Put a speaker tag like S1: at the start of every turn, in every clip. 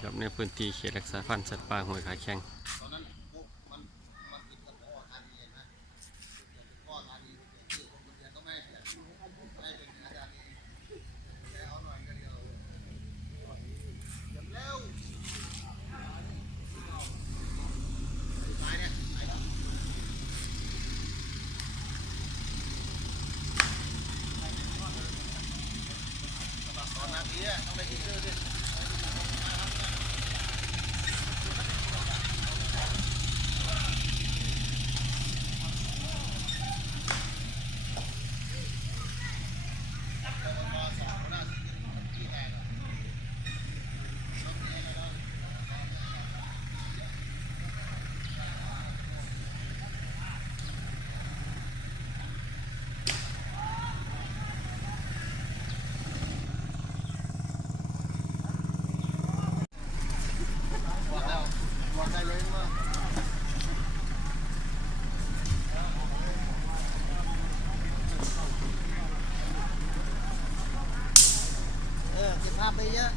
S1: ครับในพื้นที่เขตรักษาพันธุ์สัตว์ป่าห้วยขาแข้ง
S2: เเก็บภายอะ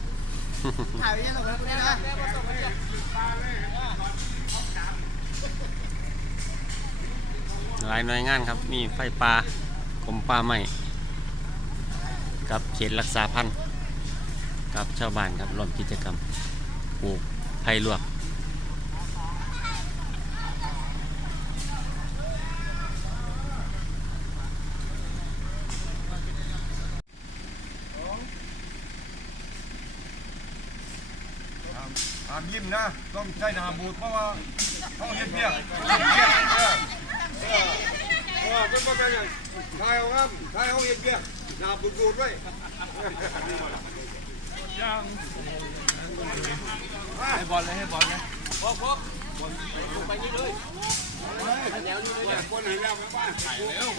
S2: ถ่ายไปเยอะหน่อยครับเนี่ยนะ
S1: หลายหน่วยงานครับ มีไฟป่ากรมป่าไม้กับเขตรักษาพันธุ์กับชาวบ้านครับร่วมกิจกรรมปลูกไผ่ลวก
S3: ห้ามยิ้มนะต้องใช้หนาบูดเพราะว่าเขาเห็นเบี้ยเบี้ยเออเออเออเป็นประกันอย่างทายเอาครับทายเขาเห็นเบี้ยหนาบูดบูดไว้ให้บอลเลยให้บอลเลยพกพกไปนี่เลยแนวนี้เลยคนไหนแล้วมาบ้านถ่ายเร็ว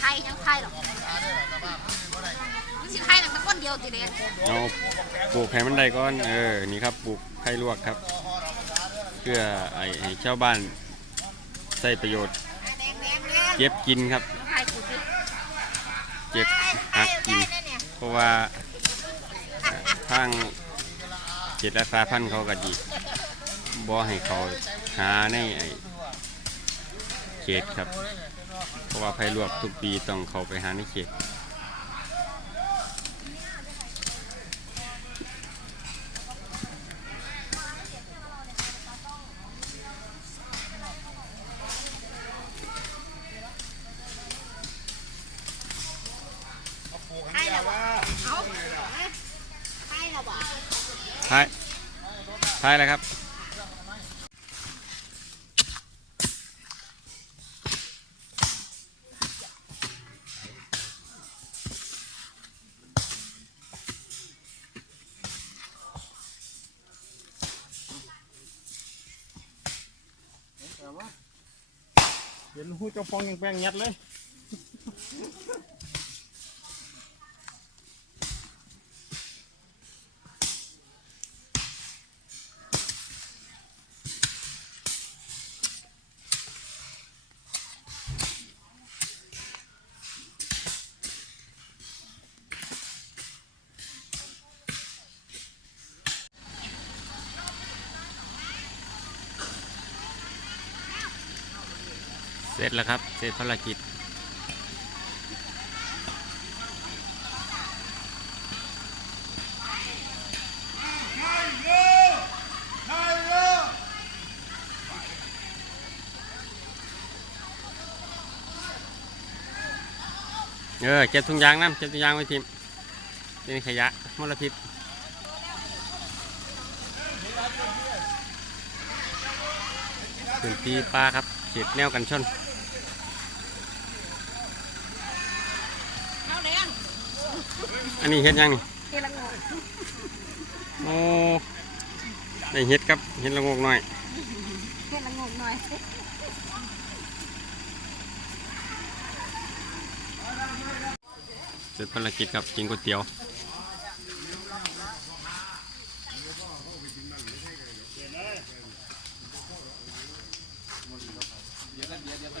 S3: ไม่ยั
S4: งไทยหรอกมันสิไทยหนังตะก้นเดียวติเด็ก
S1: เอาปลูกให้มันได้ก่อน เออ นี่ครับปลูกไผ่ลวกครับ เพื่อไอ้ให้ชาวบ้านใช้ประโยชน์ เก็บกินครับ เก็บหักกิน เพราะว่าทางเขตรักษาพันธุ์เขาก็ดีบ่ให้เขาหาในไอ้เขตครับ เพราะว่าไผ่ลวกทุกปีต้องเขาไปหาในเขต
S4: ท้าย
S1: ท้ายแล้วครับ
S3: เห็นหูเจ้าฟองยังแปลงยัดเลย
S1: เสร็จแล้วครับ เสร็จภารกิจ เออ เก็บถุงยางน้ำเก็บถุงยางไว้ทีมเป็นขยะมลพิษพื้นที่ป่าครับเขตแนวกันชน
S4: อั
S1: นนี้เฮ็ดยังนี่
S4: เฮ็ดละงก
S1: โอ้ได้เฮ็ดครับเฮ็ดละงกหน่อย
S4: เฮ็ดละงกหน่อย
S1: เสร็จภารกิจครับกินก๋วยเตี๋ยว
S3: เดี๋ยวเดี๋ยวเดี๋ยว